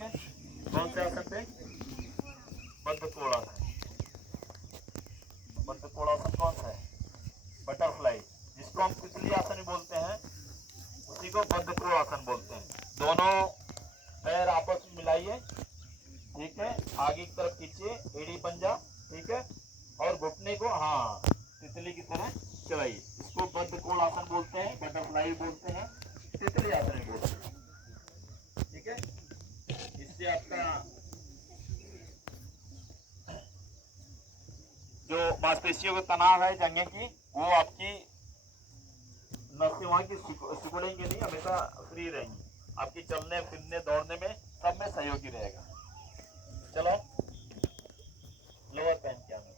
ठीक है। कौन से आसन पे? बद्ध कोणासन। बद्ध कोणासन कौन सा है? बटरफ्लाई, जिसको हम तितली आसन भी बोलते हैं, उसी को बद्ध कोणासन बोलते हैं। दोनों पैर आपस में मिलाइए, ठीक है, आगे की तरफ खींचिए, एड़ी पंजा, ठीक है, और घुटने को हाँ तितली की तरह चलाइए। इसको बद्ध कोणासन बोलते हैं, बटरफ्लाई बोलते हैं, तितली आसन भी बोलते हैं, ठीक है। इससे आपका जो मांसपेशियों का तनाव है जंघे की, वो आपकी नसें वहां की सिकुड़ेंगे नहीं, हमेशा फ्री रहेंगी, आपकी चलने फिरने दौड़ने में सब में सहयोगी रहेगा। चलो लोअर पहन के आना।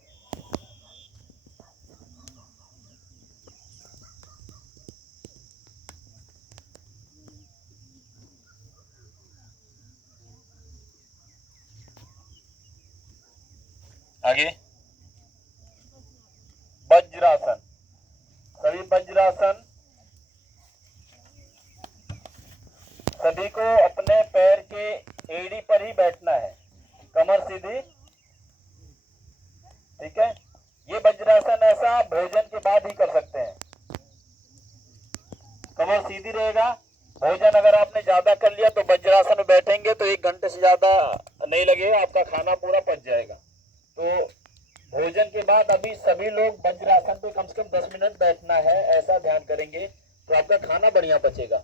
आगे वज्रासन। सभी वज्रासन, सभी को अपने पैर के एड़ी पर ही बैठना है, कमर सीधी, ठीक है। ये वज्रासन ऐसा भोजन के बाद ही कर सकते हैं, कमर सीधी रहेगा। भोजन अगर आपने ज्यादा कर लिया तो वज्रासन में बैठेंगे तो 1 घंटे से ज्यादा नहीं लगेगा, आपका खाना पूरा पच जाएगा। तो भोजन के बाद अभी सभी लोग वज्रासन पे कम से कम 10 मिनट बैठना है, ऐसा ध्यान करेंगे तो आपका खाना बढ़िया पचेगा,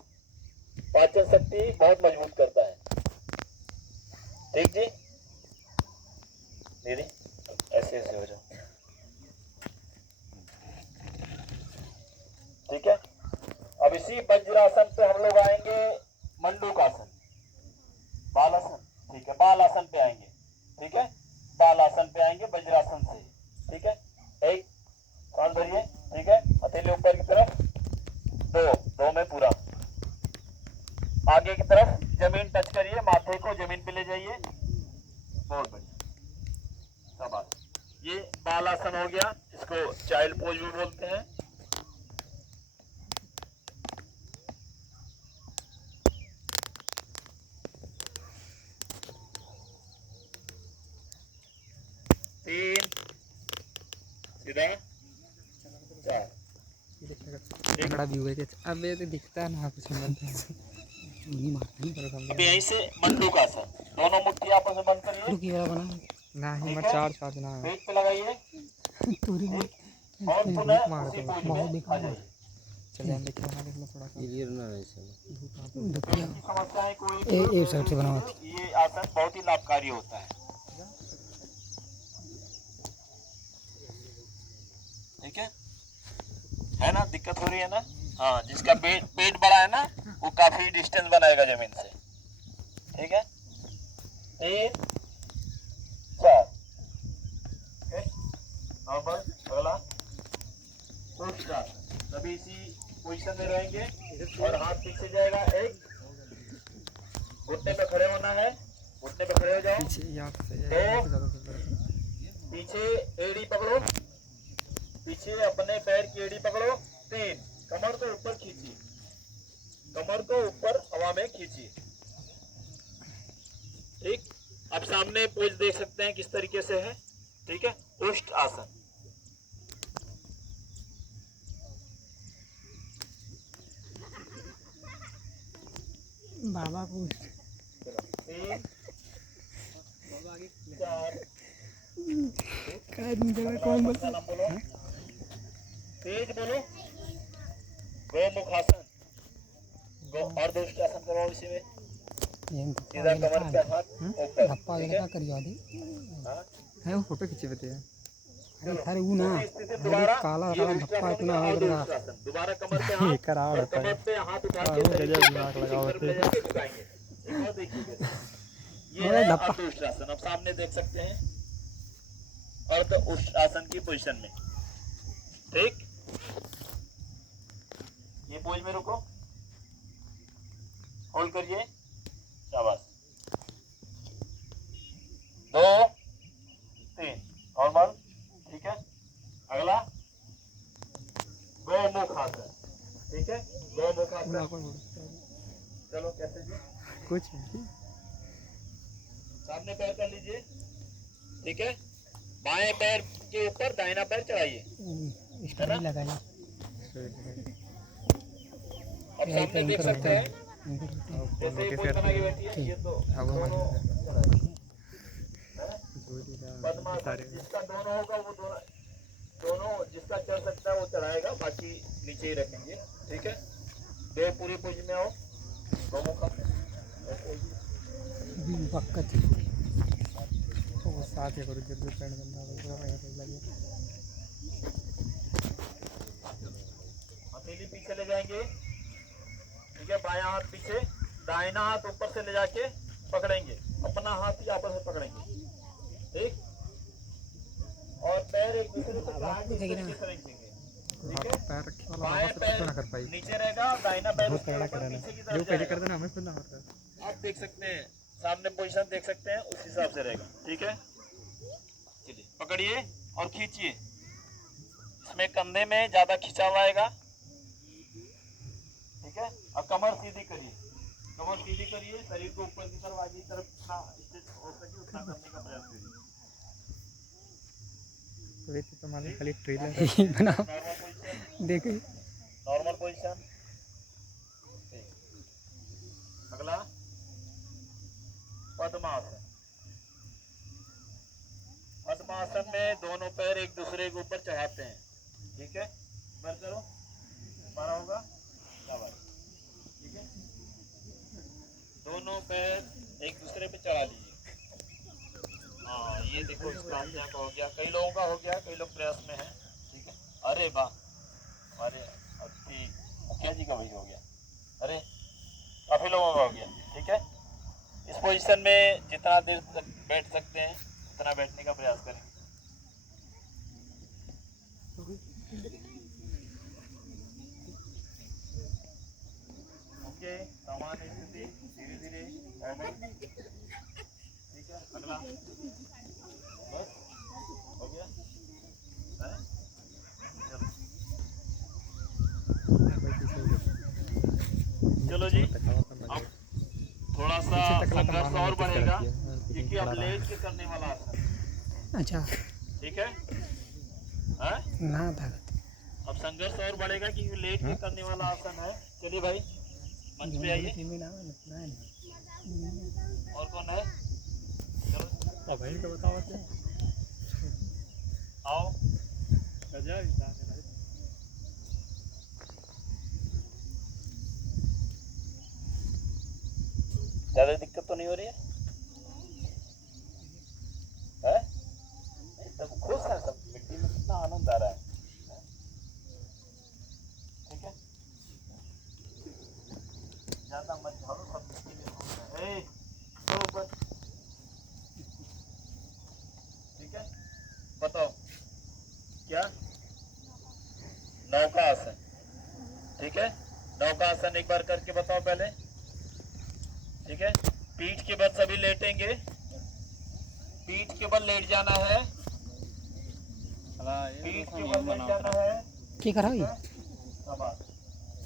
पाचन शक्ति बहुत मजबूत करता है, ठीक जी। दीदी ऐसे ऐसे हो जाओ, ठीक है। अब इसी वज्रासन पे हम लोग आएंगे मंडूकासन, बालासन, ठीक है, बालासन पे आएंगे, ठीक है, बालासन पे आएंगे वज्रासन से, ठीक है। एक सांस भरिए, ठीक है, हथेली ऊपर की तरफ, दो में पूरा, आगे की तरफ जमीन टच करिए, माथे को जमीन पे ले जाइए, बहुत बढ़िया, शाबाश। ये बालासन हो गया, इसको चाइल्ड पोज भी बोलते हैं। तीन सीधा, चार, बड़ा व्यू है। अब ये तो दिखता है ना कुछ नहीं मारते नहीं। अब यहीं से मंडूकासन, दोनों मुट्ठी आपस में बंद करिए, रुकी वाला बना ना ही मत चार्ज ना पेट पे लगाइए, तूरी और पुनः मार उसी दो पोज बहुत में दिखा आ जाइए। चलिए हम देखिए ना, देख लो थोड़ा सा क्लियर ना है समस्याएं कोई एक साइड से बना हुआ। ये आसन बहुत ही लाभकारी होता है, ठीक है ना, दिक्कत हो रही है ना, हाँ, जिसका पेट बड़ा है ना वो काफी डिस्टेंस बनाएगा जमीन से, ठीक है। 3 4, नॉर्मल। अगला सभी इसी पोजीशन में रहेंगे और हाथ पीछे जाएगा, एक घुटने पे खड़े होना है, घुटने पे खड़े हो जाओ, दो पीछे एड़ी पकड़ो, पीछे अपने पैर की एड़ी पकड़ो, 3 कमर को ऊपर खींचिए, कमर को ऊपर हवा में खींचिए, ठीक। अब सामने पोज देख सकते हैं किस तरीके से है, ठीक है। उष्ट आसन, बाबा को 3 4, कौन बोलता नाम बोलो, तेज बोलो, गोमुखासन, गो और दोस्त आसन करवाओ इसी में, सीधा कमर पे हाथ ऊपर, धप्पा ठीक का है। करियो दी हाँ? है वो फोटो खींचे बते हैं। चलो, अरे वो ना उसी स्थिति दोबारा काला ये काला उष्ट धप्पा आसन इतना का है और बता उष्ट आसन, दोबारा कमर पे हाथ कराड़ और होता है। कमर पे हाथ उठा के गजब शरीर को दिमाग पीछे की लगाओ तरफ ले जाके झुकाएंगे। एक और देखिए, ये अरे है धप्पा। अर्ध उष्ट आसन, अब सामने देख सकते हैं अर्ध उष्ट आसन की पोजीशन में, ठीक। ये पोज में रुको, होल्ड करिए, शाबाश, 2 3 नॉर्मल, ठीक है। अगला गोमुखासन, ठीक है, गोमुखासन। चलो कैसे जी, कुछ नहीं सामने पैर कर लीजिए, ठीक है। बाएं पैर के ऊपर दाहिना पैर चढ़ाइए, स्टोरी लगाइए। अब सामने देख सकते हैं जैसे ही पोज बना के बैठी है, ये तो दोनों जिसका दोनों होगा वो दोनों जिसका चढ़ सकता है वो चढ़ाएगा, बाकी नीचे ही रखेंगे, ठीक है। दो पूरी पोज में आओ, दोनों का पक्का वो साथ ही करो जब पैंट बंदा लगे। हथेली पीछे ले जाएंगे, ठीक है। बायां हाथ पीछे, दाहिना हाथ ऊपर से ले जाके पकड़ेंगे, अपना हाथ ही आपस में पकड़ेंगे, ठीक। और पैर एक दूसरे को सहारा के रखेंगे, ठीक है। पैर रखे वाला बाएं आवाज पैर ना कर पाई नीचे रहेगा, दाहिना पैर बहुत उसके तगड़ा ऊपर करना पीछे की जो तरफ पहले जाएगा। कर देना हमें खुद ना होता। आप देख सकते हैं सामने पोजीशन देख सकते हैं, उस हिसाब से रहेगा, ठीक है। चलिए पकड़िए और खींचिए, इसमें कंधे में ज्यादा खिंचाव आएगा, ठीक है। अब कमर सीधी करिए, कमर सीधी करिए, शरीर को ऊपर की तरफ आगे की तरफ जितना स्ट्रेच हो सके उतना करने का प्रयास करिए। वैसे तो हमारे खाली ट्रेलर बनाओ नॉर्मल पोजीशन, देखो नॉर्मल पोजीशन। अगला पद्मासन। पद्मासन में दोनों पैर एक दूसरे के ऊपर चढ़ाते हैं, ठीक है। बंद करो, मारा होगा, ठीक है। दोनों पैर एक दूसरे पे चढ़ा लीजिए। हाँ ये देखो इसका हो गया, कई लोगों का हो गया, कई लोग प्रयास में हैं, ठीक है। अरे वाह, अरे मुखिया जी का भी हो गया, अरे काफी लोगों का हो गया, ठीक है। इस पोजीशन में जितना देर तक बैठ सकते हैं उतना बैठने का प्रयास करें। ओके, सामान्य स्थिति, धीरे धीरे नॉर्मल, ठीक है। अगला बस हो गया है? चलो जी, अब थोड़ा सा संघर्ष और बढ़ेगा क्योंकि अब लेट के करने वाला आसन, अच्छा ठीक है। हैं? ना था अब संघर्ष और बढ़ेगा क्योंकि लेट के करने वाला आसन है। चलिए भाई मंच पे आइए। और कौन है? चलो भाई को बताओ आओ। ज्यादा दिक्कत तो नहीं हो रही है? सब खुश है, सब मिट्टी में कितना आनंद आ रहा है, ठीक है। ज्यादा मत झाड़ो, सब मिट्टी में खुश है। ऊपर, ठीक है। बताओ क्या? नौका आसन, ठीक है। नौका आसन एक बार करके बताओ पहले, ठीक है। पीठ के बल सभी लेटेंगे, पीठ के बल लेट जाना है, पीठ के बल लेट जाना है, क्या करा ये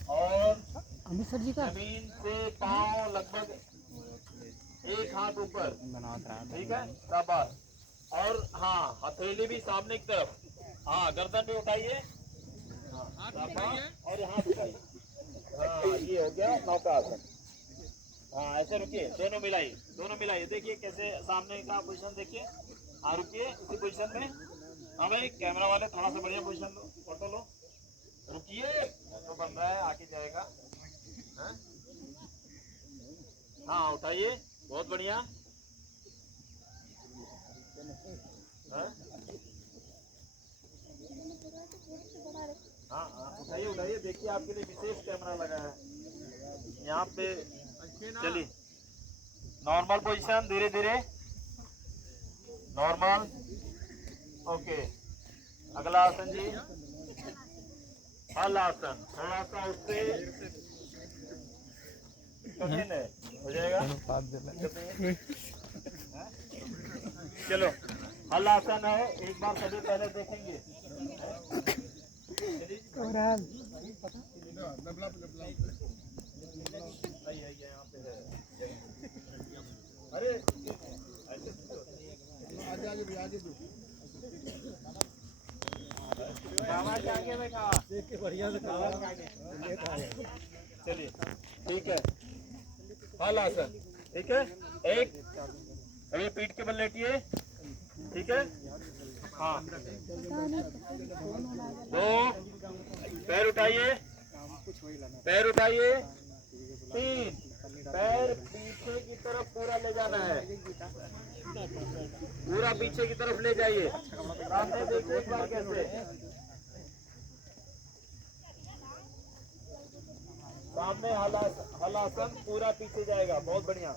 और अमित सर जी का जमीन से पांव लगभग एक हाथ ऊपर, ठीक है। शाबाश। और हाँ हथेली भी सामने की तरफ, हाँ गर्दन भी उठाइए, हाँ शाबाश, और यहाँ उठाइए, हाँ ये हो गया नौका आसन। हाँ ऐसे रुकिए, दोनों मिलाइए, दोनों मिलाइए, देखिए कैसे सामने का पोजीशन देखिए। हाँ रुकिए उसी पोजीशन में। हाँ भाई कैमरा वाले थोड़ा सा बढ़िया पोजीशन लो, फोटो लो, रुकिए तो बन रहा है, आगे जाएगा। हाँ उठाइए, बहुत बढ़िया। हाँ हाँ उठाइए उठाइए, देखिए आपके लिए विशेष कैमरा लगा है यहाँ पे। चलिए नॉर्मल पोजीशन, धीरे धीरे नॉर्मल। ओके अगला आसन जी, हल आसन। थोड़ा सा उससे कठिन है, हो जाएगा। चलो हल आसन है, एक बार सभी पहले देखेंगे। अरे चलिए ठीक है, हल आसन, ठीक है। एक अभी पीठ के बल लेटिए, ठीक है। हाँ, दो, पैर उठाइए, पैर उठाइए। तीन, पैर पीछे की तरफ पूरा ले जाना है, पूरा पीछे की तरफ ले जाइए। सामने देखिए एक बार कैसे, सामने हलासन पूरा पीछे जाएगा, बहुत बढ़िया।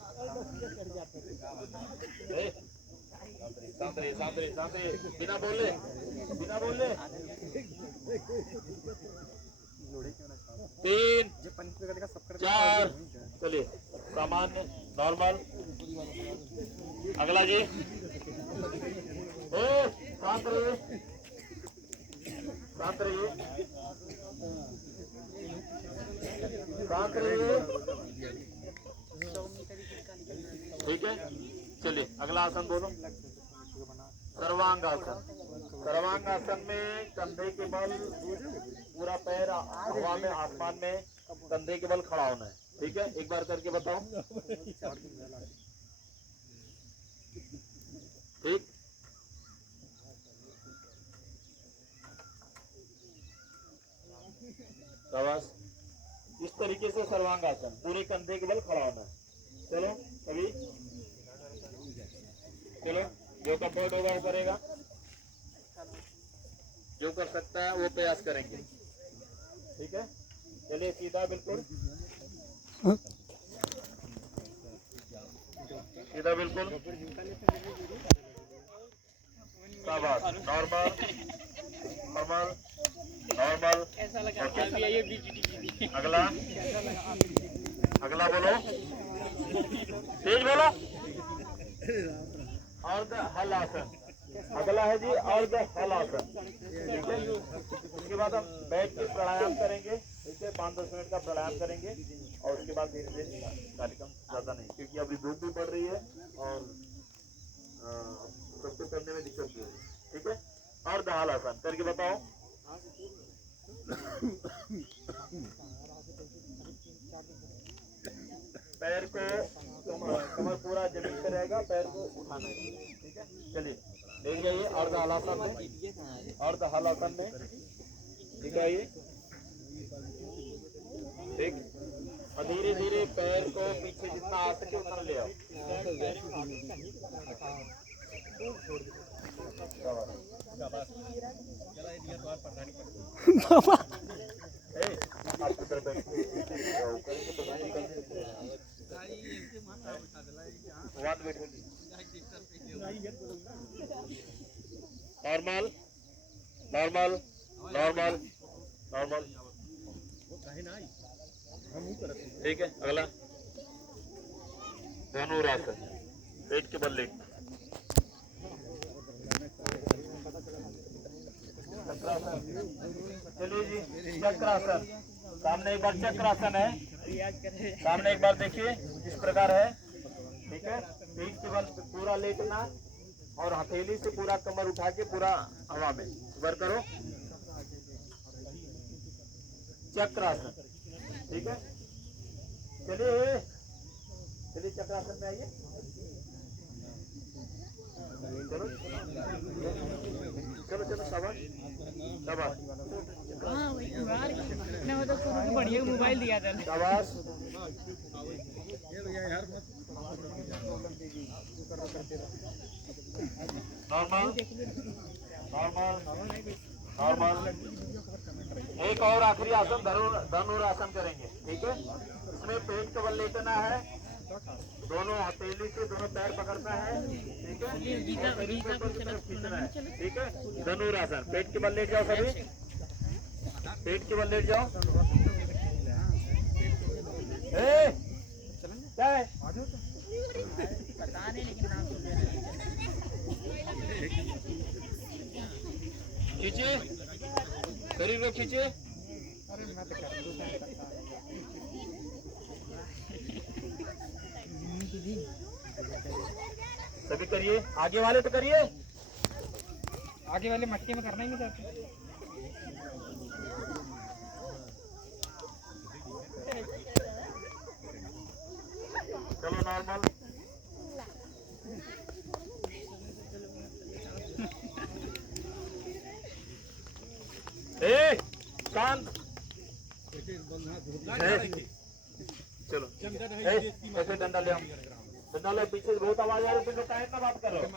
शांत रहिए, शांत रहिए, शांत रहिए, बिना बोले, बिना बोले। तीन, चार, चलिए सामान्य नॉर्मल। अगला जी, शांत रहिए, शांत रहिए, शांत रहिए, ठीक है। चलिए अगला आसन बोलो, सर्वांगासन। सर्वांगासन में कंधे के बल, पूरा पैर हवा में, आसमान में, कंधे के बल खड़ा होना है, ठीक है। एक बार करके बताओ, ठीक। शाबाश, इस तरीके से सर्वांगासन, पूरे कंधे के बल खड़ा होना है। चलो अभी, चलो जो कंफर्ट होगा वो करेगा, जो कर सकता है वो प्रयास करेंगे, ठीक है। चलिए सीधा, बिल्कुल सीधा, बिल्कुल। शाबाश, नॉर्मल, नॉर्मल, नॉर्मल। अगला, अगला बोलो, तेज बोलो। अर्ध हल आसन, अगला है जी अर्ध हल आसन, ठीक है। उसके बाद हम बैठ के प्राणायाम करेंगे, ठीक है। 5-10 मिनट का प्राणायाम करेंगे और उसके बाद धीरे धीरे कार्यक्रम, ज्यादा नहीं, क्योंकि अभी धूप भी पड़ रही है और सबको करने में दिक्कत भी होगी, ठीक है। अर्ध हल आसन करके बताओ। पैर को, कमर पूरा जमीन पे रहेगा, पैर को उठाना है, ठीक है। चलिए लेट जाइए अर्ध हलासन में, अर्ध हलासन में, ठीक है। ये ठीक, और धीरे धीरे पैर को पीछे जितना आ सके उतना ले आओ। नॉर्मल, नॉर्मल, नॉर्मल, नॉर्मल, ठीक है। अगला धनुरासन, पेट के बल लेट। चलिए जी, चक्रासन। सामने एक बार चक्रासन है, सामने एक बार देखिए इस प्रकार है, ठीक है। पीठ के बल पूरा लेटना और हथेली से पूरा कमर उठा के पूरा हवा में ऊपर करो, चक्रासन, ठीक है। चलिए चलिए चक्रासन में आइए, चलो चलो चलो, शाबाश शाबाश, बढ़िया मोबाइल दिया था, शाबाश। Normal, normal, normal. एक और आखिरी आसन धनुरासन करेंगे, ठीक है। इसमें पेट के बल लेटना है, दोनों हथेली से दोनों पैर पकड़ना है, ठीक है। खींचना है, ठीक है। धनुरासन, पेट के बल लेट जाओ सभी, पेट के बल लेट जाओ। क्या है? खींचे, शरीर को खींचे। सभी करिए, आगे वाले तो करिए। आगे वाले मटके में करना ही नहीं चाहते। चलो नॉर्मल। ए शांत। चलो ऐसे डंडा ले, डंडा ले, पीछे बहुत आवाज आ रही है, तुम लोग काहे इतना बात कर रहे हो?